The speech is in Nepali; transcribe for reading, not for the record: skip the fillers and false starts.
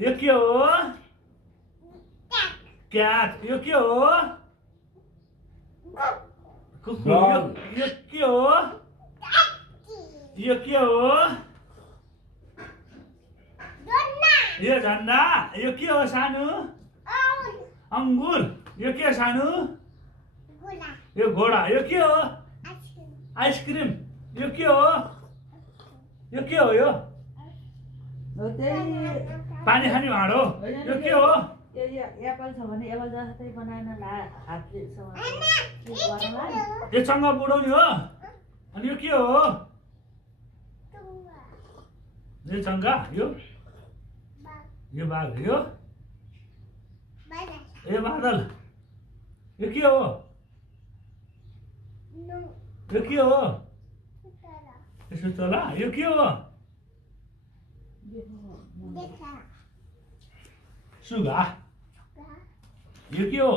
यो के हो क्याट यो के हो कुकुर यो के हो यो के हो यो झन्डा यो के हो सानो अंगुर यो के हो सानो यो घोडा यो के हो आइसक्रिम यो के हो यो पानी खाने भाँडो यो के हो एप्पल छ भने एप्पल जस्तै बनाएन हातले यो चङ्गा बुढाउने हो अनि यो के हो यो चङ्गा यो बाघ यो बादल यो के हो यो के हो यसो चला यो के हो सुगा यो के हो